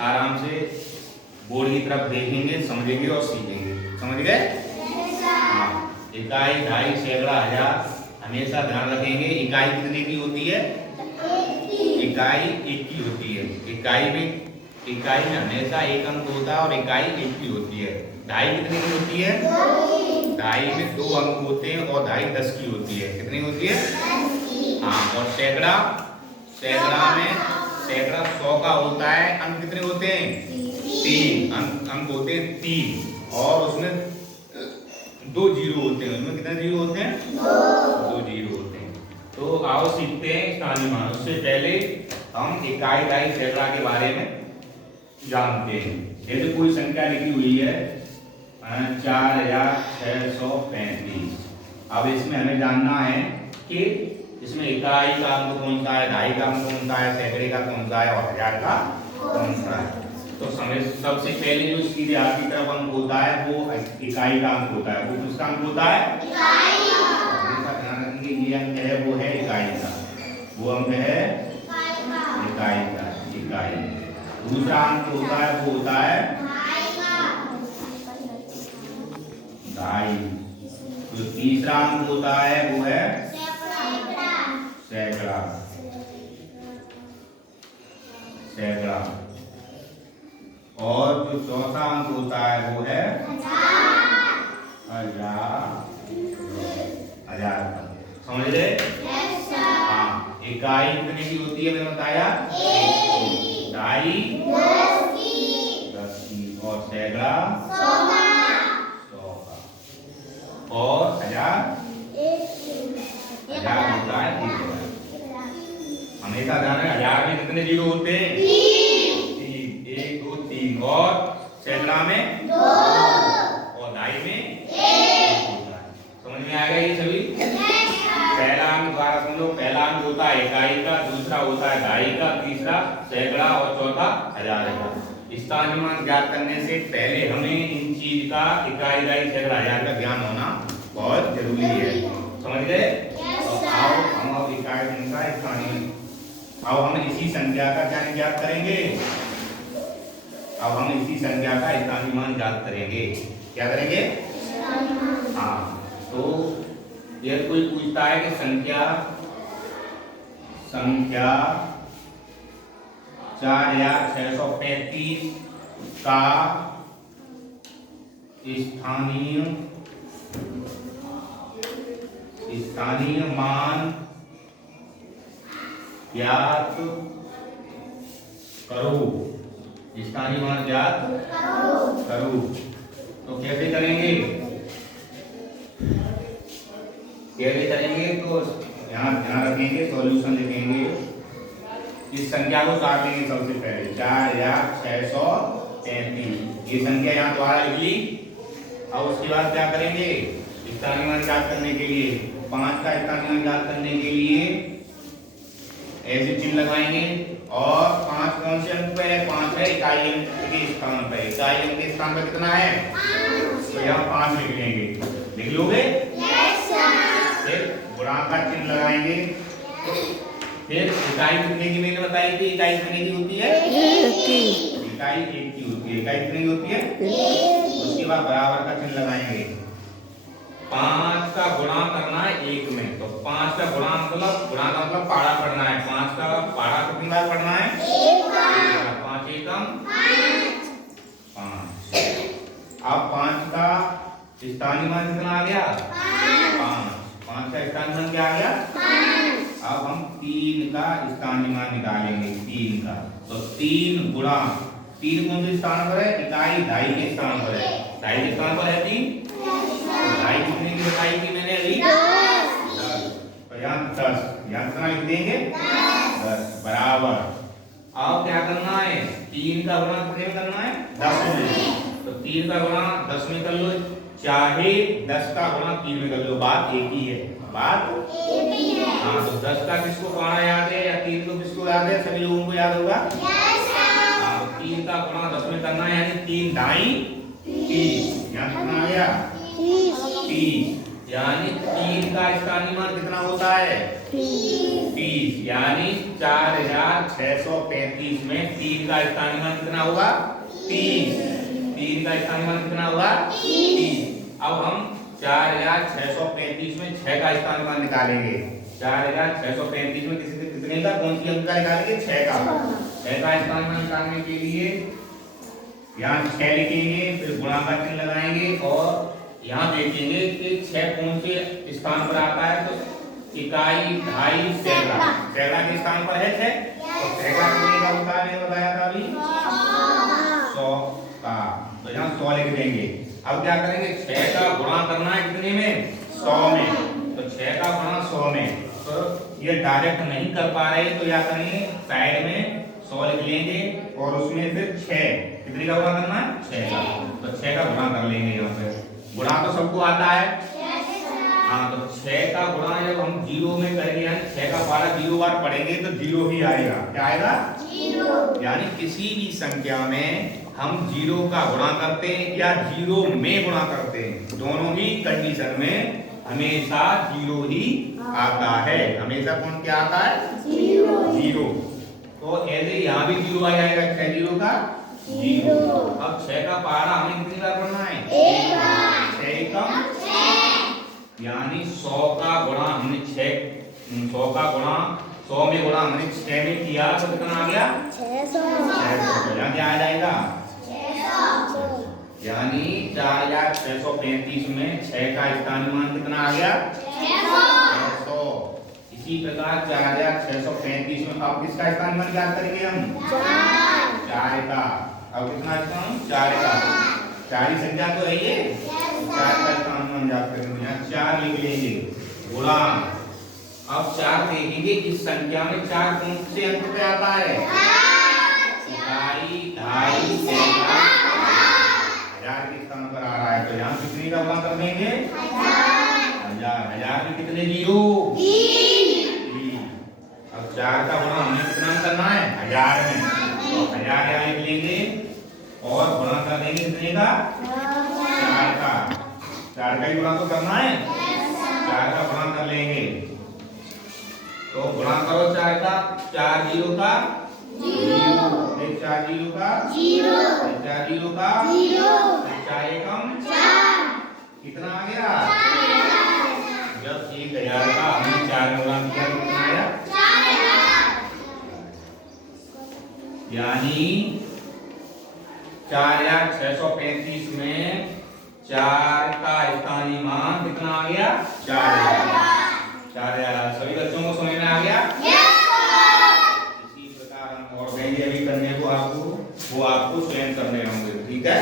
आराम से बोर्ड की तरफ देखेंगे, समझेंगे और सीखेंगे। समझ गए? हाँ। इकाई, ढाई, सैकड़ा, हजार हमेशा ध्यान रखेंगे। इकाई कितने की होती है? इकाई एक की होती है। इकाई में हमेशा एक अंक होता है और इकाई एक की होती है। ढाई कितने की होती है? ढाई में 2 अंक होते हैं और ढाई 10 की होती है। कितनी होती है? हाँ। और सैकड़ा में सैकड़ा 100 का होता है। अंक कितने होते हैं? 3 अंक होते हैं 3 और उसमें 2 जीरो होते हैं। उसमें कितने जीरो होते हैं? 2 जीरो होते हैं। तो आओ सीखते हैं स्थानीय मान। उससे पहले हम इकाई, ढाई, सैकड़ा के बारे में जानते हैं। जैसे कोई संख्या लिखी हुई है 4635। अब इसमें हमें जानना है कि इसमें इकाई का अंक कौन सा है, ढाई का अंक कौन सा है, सैकड़े का कौन सा है और हजार का कौन सा है। तो सबसे पहले जो सीधे हाथ की तरफ अंक होता है वो इकाई का अंक होता है। वो किसका अंक होता है? इकाई का। हमेशा ध्यान रखेंगे ये अंक है वो है इकाई का। वो अंक है इकाई का। इकाई। दूसरा अंक होता है वो होता है ढाई। जो तीसरा अंक होता है वो है सैकड़ा। सैकड़ा। और जो चौथा अंक होता है वो है हजार। हजार का। समझ गए? हाँ। इकाई कितने की होती है मैंने बताया? ढाई 10 की और सैकड़ा 100 का और हजार होता है 1000। हमेशा ध्यान रखें हजार में कितने जीरो होते हैं? 3। 1 2 3 और सैकड़ा में 2 और ढाई में 1 होता है। समझ में आएगा ये सभी? पहला अंक द्वारा समझो। पहला अंक होता है इकाई का, दूसरा होता है ढाई का, तीसरा सैकड़ा और चौथा हजार का। स्थानीय मान ज्ञात करने से पहले हमें इन चीज का इकाई, ढाई, सैकड़ा, हजार का ज्ञान होना बहुत जरूरी है। समझ गए? आओ हम अब इकाई का स्थानीय अब हम इसी संख्या का क्या ज्ञात करेंगे? अब हम इसी संख्या का स्थानीय मान ज्ञात करेंगे। क्या करेंगे? हाँ। तो यदि कोई पूछता है कि संख्या 4635 का स्थानीय मान ज्ञात करो। स्थानीय मान ज्ञात करो। तो कैसे करेंगे? तो यहाँ ध्यान रखेंगे, सॉल्यूशन लिखेंगे। इस संख्या को काटेंगे सबसे पहले 4635। ये संख्या यहाँ द्वारा लिख ली। अब उसके बाद क्या करेंगे? स्थानीय मान ज्ञात करने के लिए 5 का स्थानीय मान ज्ञात करने के लिए ऐसे चिन्ह लगाएंगे। और 5 कौन से अंक पे है? 5 है इकाई अंक के स्थान पे। इकाई अंक के स्थान पे कितना है? तो यहाँ 5 लिख लेंगे। लिख लोगे? फिर गुणांक का चिन्ह लगाएंगे। फिर इकाई कितने की मैंने बताई थी? इकाई कितने की होती है? इकाई 1 की होती है। इकाई कितने की होती है? 1। उसके बाद बराबर का चिन्ह लगाएंगे। 5 का गुणा करना है 1 में। तो 5 का गुणा मतलब पाड़ा पढ़ना है। 5 का पाड़ा कितनी बार पढ़ना है? 1 बार। 5 एकम 5। अब 5 का स्थानीय मान कितना आ गया? 5। 5 का स्थानीय मान क्या आ गया? 5। अब हम 3 का स्थानीय मान निकालेंगे। 3 का तो 3 गुणा 3 कौन से स्थान पर है? इकाई ढाई के स्थान पर है। ढाई के स्थान पर है 3। ढाई कितने की बताई थी मैंने अभी? 10। तो यहाँ 10 यहाँ कितना लिख देंगे? 10 बराबर। अब क्या करना है? 3 का गुणा कितने में करना है? 10 में। तो 3 का गुणा 10 में कर लो, चाहे 10 का गुणा 3 में कर लो, बात एक ही है। बात एक ही है। हाँ। तो 10 का किसको पाना याद है या 3 को किसको याद है? सभी लोगों को याद होगा। हाँ। 3 का गुणा 10 में करना है यानी 3 ढाई 30। यहाँ कितना आ गया? 30। यानी 3 का स्थानीय मान कितना होता है? 30। यानी 4635 में 3 का स्थानीय मान कितना होगा? 30। 3 का स्थानीय मान कितना होगा? 30। अब हम 4635 में 6 का स्थानीय मान निकालेंगे। 4635 में कितने का, कौन सी अंक का निकालेंगे? 6 का। 6 का स्थानीय मान निकालने के लिए यहाँ 6 लिखेंगे, फिर गुणा का चिन्ह लगाएंगे और यहाँ देखेंगे कि 6 कौन से स्थान पर आता है। तो इकाई, ढाई, सैकड़ा। सैकड़ा के स्थान पर है 6। तो सैकड़ा कितने का होता है? मैंने बताया था अभी 100 का। तो यहाँ 100 लिख देंगे। अब क्या करेंगे? 6 का गुणा करना है कितने में? 100 में। तो 6 का गुणा 100 में। तो ये डायरेक्ट नहीं कर पा रहे तो क्या करेंगे? साइड में 100 लिख लेंगे और उसमें फिर 6 कितने का गुणा करना है? 6 का। तो 6 का गुणा कर लेंगे। यहाँ पे गुणा तो सबको आता है। हाँ, तो 6 का गुणा जब हम 0 में करेंगे, यानी 6 का 12 0 बार पढ़ेंगे तो 0 ही आएगा। क्या आएगा? 0। यानी किसी भी संख्या में हम 0 का गुणा करते हैं या 0 में गुणा करते हैं, दोनों ही कंडीशन में हमेशा 0 ही आता है। हमेशा कौन क्या आता है? 0। तो ऐसे यहाँ भी 0 आ जाएगा। 6 0 का 0। अब 6 का 12 हमें कितनी बार पढ़ना है? 1 बार। 6 एकम 6। यानी 100 का गुणा हमने 100 का गुणा 100 में गुणा हमने 6 में किया तो कितना आ गया? 600। यहाँ क्या आ जाएगा? 600। यानी 4635 में 6 का स्थानीय मान कितना आ गया? 600। इसी प्रकार 4635 में अब किसका स्थानीय मान याद करेंगे हम? 4 का। अब कितना लिखा हूँ? 4 का। 4 ही संख्या तो है ये। 4 का स्थानीय मान याद करेंगे। यहाँ 4 लिख लेंगे गुणा। अब 4 देखेंगे इस संख्या में 4 कौन से अंक पे आता है? इकाई, ढाई, सैकड़ा, हजार के स्थान पर आ रहा है। तो यहाँ कितने का गुणा कर देंगे? 1000। 1000 में कितने 0? 3। अब 4 का गुणा हमें कितना करना है? 1000 में। तो 1000 यहाँ लिख लेंगे और गुणा कर देंगे कितने का? 4 का। 4 का ही गुणा तो करना है। 4 का गुणा कर लेंगे। तो गुणा करो 4 का। 4 0 का 0। 4 0 का 0। 4 0 का 0। 4 एकम 4। कितना आ गया? जब 1000 का हमने 4 में गुणा किया तो कितना आया? 4000। यानी 4635 में 4 का स्थानीय मान कितना आ गया? 4000। 4000। सभी बच्चों को समझ में आ गया? इसी प्रकार हम और देंगे अभी करने को आपको, वो आपको स्वयं करने होंगे। ठीक है?